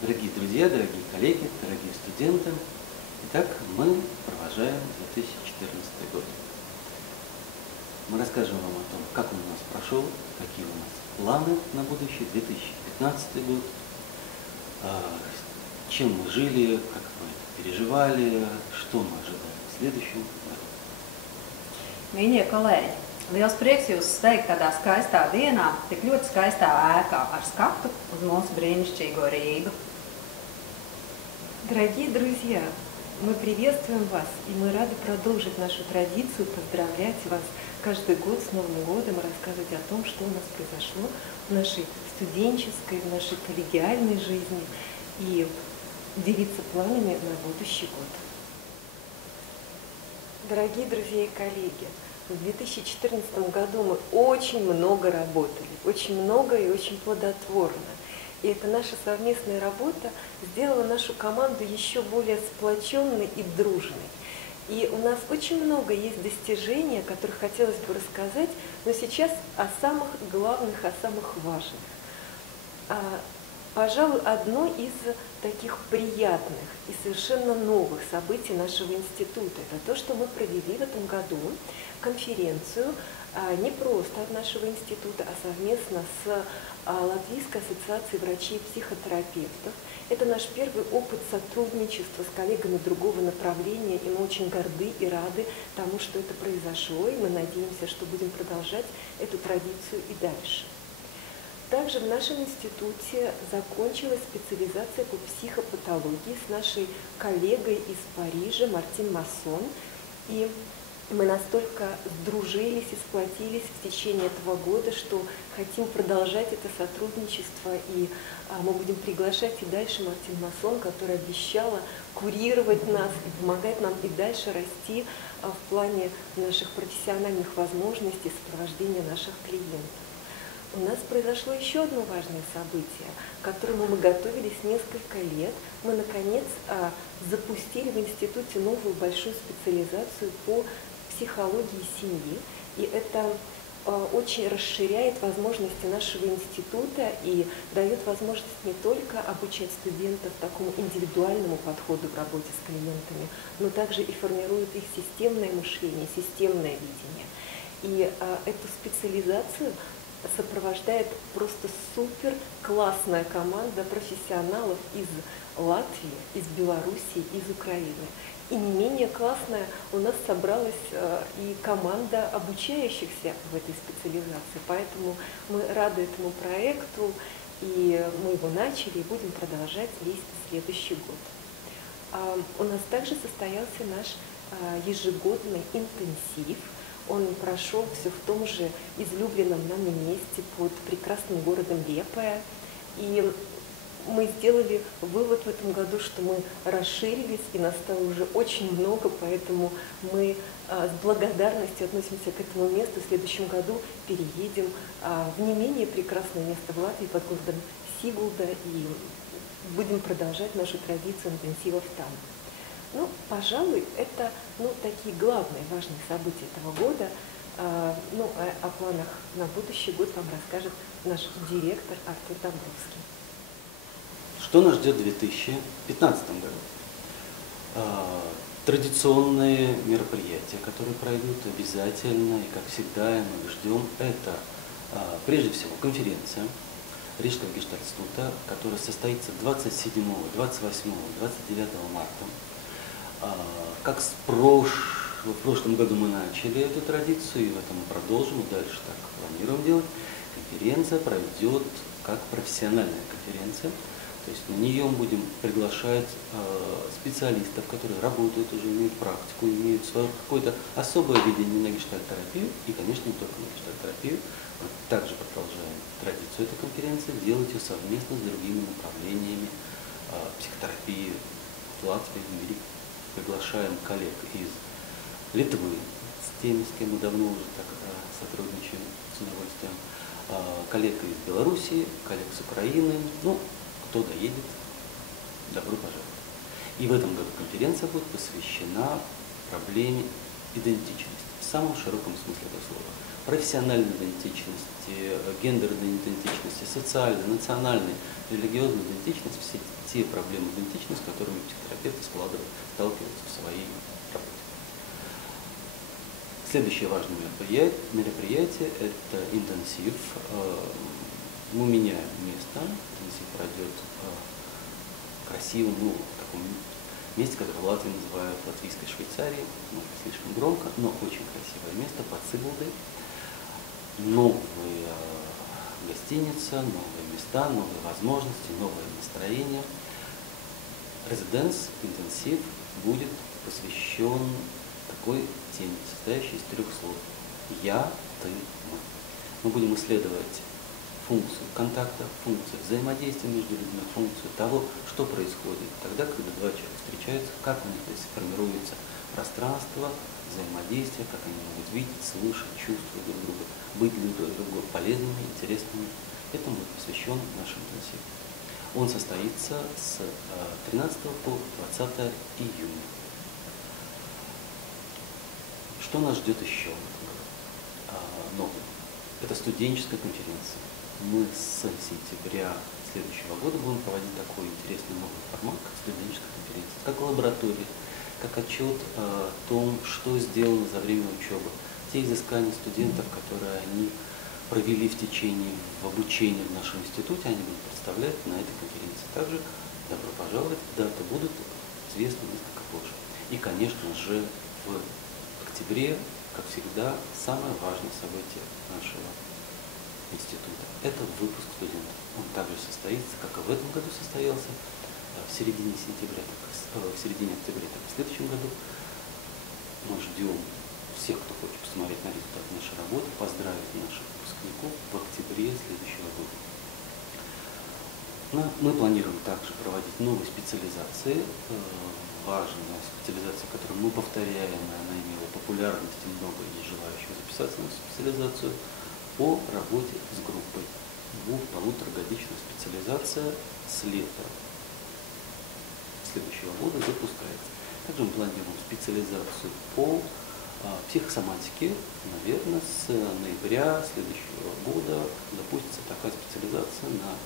Дорогие друзья, дорогие коллеги, дорогие студенты, итак, мы провожаем 2014 год. Мы расскажем вам о том, как он у нас прошел, какие у нас планы на будущее, 2015 год, чем мы жили, как мы это переживали, что мы ожидаем в следующем году. Mīļie kolēģi, liels prieks jūs sveikt tādā skaistā dienā, tik ļoti skaistā ēkā ar skatu uz mūsu brīnišķīgo Rīgu. Дорогие друзья, мы приветствуем вас, и мы рады продолжить нашу традицию, поздравлять вас каждый год с Новым годом, рассказывать о том, что у нас произошло в нашей студенческой, в нашей коллегиальной жизни, и делиться планами на будущий год. Дорогие друзья и коллеги, в 2014 году мы очень много работали, очень много и очень плодотворно. И эта наша совместная работа сделала нашу команду еще более сплоченной и дружной. И у нас очень много есть достижений, о которых хотелось бы рассказать, но сейчас о самых главных, о самых важных. Пожалуй, одно из таких приятных и совершенно новых событий нашего института – это то, что мы провели в этом году конференцию не просто от нашего института, а совместно с Латвийской ассоциацией врачей и психотерапевтов. Это наш первый опыт сотрудничества с коллегами другого направления, и мы очень горды и рады тому, что это произошло, и мы надеемся, что будем продолжать эту традицию и дальше. Также в нашем институте закончилась специализация по психопатологии с нашей коллегой из Парижа Мартин Массон. И мы настолько сдружились и сплотились в течение этого года, что хотим продолжать это сотрудничество. И мы будем приглашать и дальше Мартин Массон, которая обещала курировать нас и помогать нам и дальше расти в плане наших профессиональных возможностей сопровождения наших клиентов. У нас произошло еще одно важное событие, к которому мы готовились несколько лет. Мы, наконец, запустили в институте новую большую специализацию по психологии семьи. И это очень расширяет возможности нашего института и дает возможность не только обучать студентов такому индивидуальному подходу в работе с клиентами, но также и формирует их системное мышление, системное видение. И эту специализацию сопровождает просто супер классная команда профессионалов из Латвии, из Белоруссии, из Украины. И не менее классная у нас собралась и команда обучающихся в этой специализации. Поэтому мы рады этому проекту, и мы его начали и будем продолжать весь следующий год. У нас также состоялся наш ежегодный интенсив. Он прошел все в том же излюбленном нами месте под прекрасным городом Лепая. И мы сделали вывод в этом году, что мы расширились, и нас стало уже очень много, поэтому мы с благодарностью относимся к этому месту. В следующем году переедем в не менее прекрасное место в Латвии под городом Сигулда и будем продолжать нашу традицию интенсивов там. Ну, пожалуй, это такие главные важные события этого года. О планах на будущий год вам расскажет наш директор Артур Домбровский. Что нас ждет в 2015 году? Традиционные мероприятия, которые пройдут обязательно, и как всегда мы ждем, это прежде всего конференция Рижского гештальт-института, которая состоится 27, 28, 29 марта. Как в прошлом году мы начали эту традицию, и в этом мы продолжим, и дальше так планируем делать. Конференция пройдет как профессиональная конференция, то есть на нее мы будем приглашать специалистов, которые работают, уже имеют практику, имеют свое какое-то особое видение на гештальт-терапию, и, конечно, не только на гештальт-терапию. Мы также продолжаем традицию этой конференции, делать ее совместно с другими направлениями психотерапии в Латвии, в мире. Приглашаем коллег из Литвы, с теми, с кем мы давно уже так сотрудничаем с удовольствием, коллег из Белоруссии, коллег с Украины, кто доедет, добро пожаловать. И в этом году конференция будет посвящена проблеме идентичности, в самом широком смысле этого слова. Профессиональной идентичности, гендерной идентичности, социальной, национальной, религиозной идентичности, все те проблемы идентичности, с которыми психотерапевты сталкиваются в своей работе. Следующее важное мероприятие – это интенсив. Мы меняем место. Интенсив пройдет в красивом, в таком месте, которое в Латвии называют Латвийской Швейцарией. Может, слишком громко, но очень красивое место под Сибулдой. Новая гостиница, новые места, новые возможности, новое настроение. Резиденс, интенсив будет посвящен такой теме, состоящей из 3 слов. Я, ты, мы. Мы будем исследовать функцию контакта, функцию взаимодействия между людьми, функцию того, что происходит тогда, когда два человека встречаются, как у них здесь формируется пространство, взаимодействие, как они могут видеть, слышать, чувствовать друг друга, быть друг другу полезными, интересными. Этому будет посвящен наш интенсив. Он состоится с 13 по 20 июня. Что нас ждет еще нового? Это студенческая конференция. Мы с сентября следующего года будем проводить такой интересный новый формат, как студенческая конференция, как лаборатория, как отчет о том, что сделано за время учебы, те изыскания студентов, которые они провели в течение обучения в нашем институте, они будут представлять на этой конференции. Также добро пожаловать, даты будут известны несколько позже. И, конечно же, в октябре, как всегда, самое важное событие нашего института – это выпуск студентов. Он также состоится, как и в этом году состоялся, в середине сентября, в середине октября, так и в следующем году. Мы ждем всех, кто хочет посмотреть на результат нашей работы, поздравить наших выпускников в октябре следующего года. Мы планируем также проводить новые специализации. Важная специализация, которую мы повторяем, она имела популярность, и много есть желающих записаться на специализацию по работе с группой. 2-полуторагодичная специализация с лета следующего года запускается. Также мы планируем специализацию по психосоматике. Наверное, с ноября следующего года запустится такая специализация на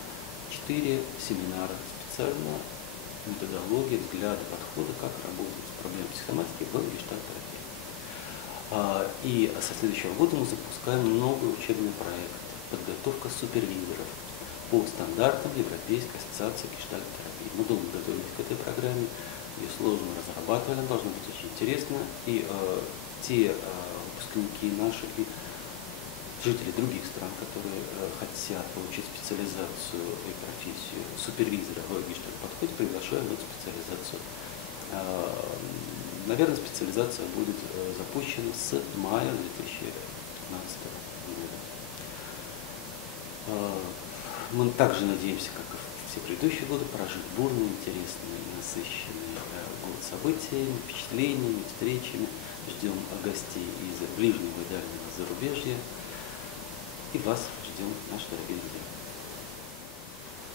4 семинара специально методологии, взгляды, подходы, как работать с проблемой психосоматики в гештальт-терапии. И со следующего года мы запускаем новый учебный проект «Подготовка супервизоров» по стандартам Европейской ассоциации гештальт-терапии. Мы долго готовились к этой программе, ее сложно разрабатывали, она должна быть очень интересна. И те выпускники наши и жители других стран, которые хотят получить специализацию и профессию супервизора в гештальт-подходе, приглашаем в эту специализацию. Наверное, специализация будет запущена с мая 2015 года. Мы также надеемся, как и все предыдущие годы, прожить бурный, интересный, насыщенный год событиями, впечатлениями, встречами. Ждем гостей из ближнего и дальнего зарубежья. И вас ждем, наши дорогие друзья.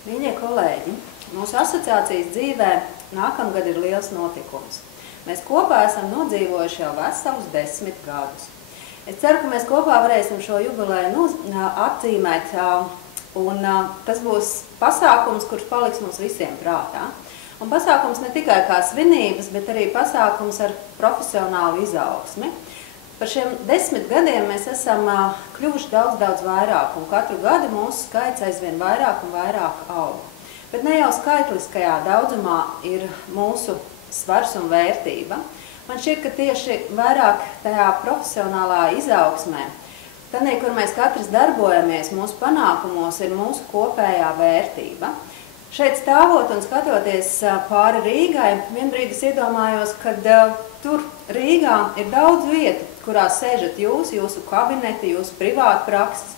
Mīļie kolēģi, mūsu asociācijas dzīvē nākamgad ir liels notikums. Mēs kopā esam nodzīvojuši jau veselus 10 gadus. Es ceru, ka mēs kopā varēsim šo jubileju atzīmēt, un tas būs pasākums, kurš paliks mums visiem prātā. Un pasākums ne tikai kā svinības, bet arī pasākums ar profesionālu izaugsmi. Par šiem 10 gadiem mēs esam kļuvuši daudz vairāk, un katru gadu mūsu skaits aizvien vairāk un vairāk aug. Bet ne jau skaitliskajā daudzumā ir mūsu svars un vērtība. Man šķiet, ka tieši vairāk tajā profesionālā izaugsmē, tanī, kur mēs katrs darbojamies, mūsu panākumos ir mūsu kopējā vērtība. Šeit stāvot un skatoties pāri Rīgai, vienbrīd es iedomājos, ka tur Rīgā ir daudz vietu, kurās sēžat jūs, jūsu kabineti, jūsu privāta prakses.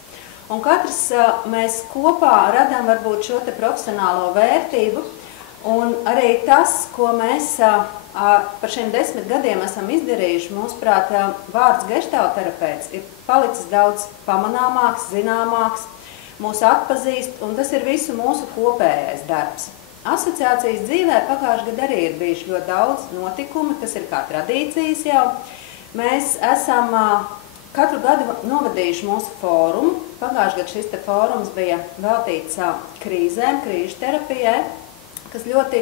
Un katrs mēs kopā radām varbūt šo te profesionālo vērtību. Un arī tas, ko mēs par šiem 10 gadiem esam izdarījuši, mūsuprāt, vārds geštalterapeits ir palicis daudz pamanāmāks, zināmāks, mūs atpazīst, un tas ir visu mūsu kopējais darbs. Asociācijas dzīvē pagājušajā gadā arī ir bijuši ļoti daudz notikumu, tas ir kā tradīcijas jau. Mēs esam katru gadu novadījuši mūsu fórumu. Pagājušajā gadā šis fórums bija veltīts krīzēm, krīžu terapijai, kas ļoti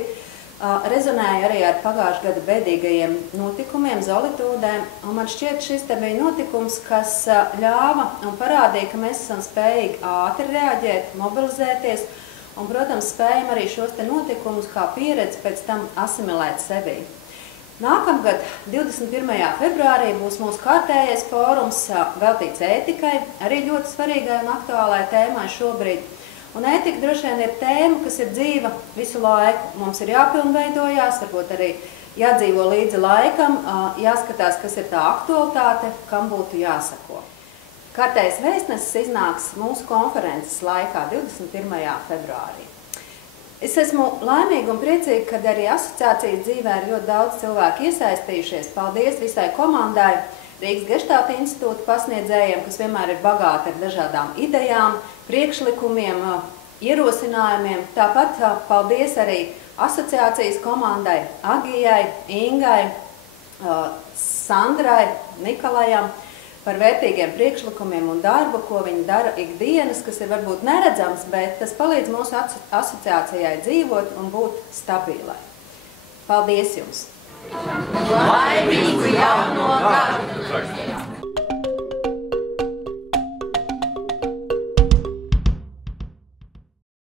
rezonēja arī ar pagājušā gada bēdīgajiem notikumiem, Zolitūdēm. Un man šķiet, šis te bija notikums, kas ļāva un parādīja, ka mēs esam spējīgi ātri reaģēt, mobilizēties un, protams, spējam arī šos te notikumus kā pieredzi pēc tam asimilēt sevī. Nākamgad, 21. februārī, būs mūsu kārtējais fórums veltīts ētikai, arī ļoti svarīgai un aktuālai tēmai šobrīd. Un ētika droši vien ir tēma, kas ir dzīva visu laiku. Mums ir jāpilnveidojās, varbūt arī jādzīvo līdzi laikam, jāskatās, kas ir tā aktualitāte, kam būtu jāsako. Kārtējais vēstnesis iznāks mūsu konferences laikā 21. februārī. Es esmu laimīga un priecīga, ka arī asociācijas dzīvē ir ļoti daudz cilvēku iesaistījušies. Paldies visai komandai, Rīgas Geštāta institūta pasniedzējiem, kas vienmēr ir bagāti ar dažādām idejām, priekšlikumiem, ierosinājumiem. Tāpat paldies arī asociācijas komandai, Agijai, Ingai, Sandrai, Nikolajam par vērtīgiem priekšlikumiem un darbu, ko viņi dara ikdienas, kas ir varbūt neredzams, bet tas palīdz mūsu asociācijai dzīvot un būt stabilai. Paldies jums! Laimīgu jauno gadu!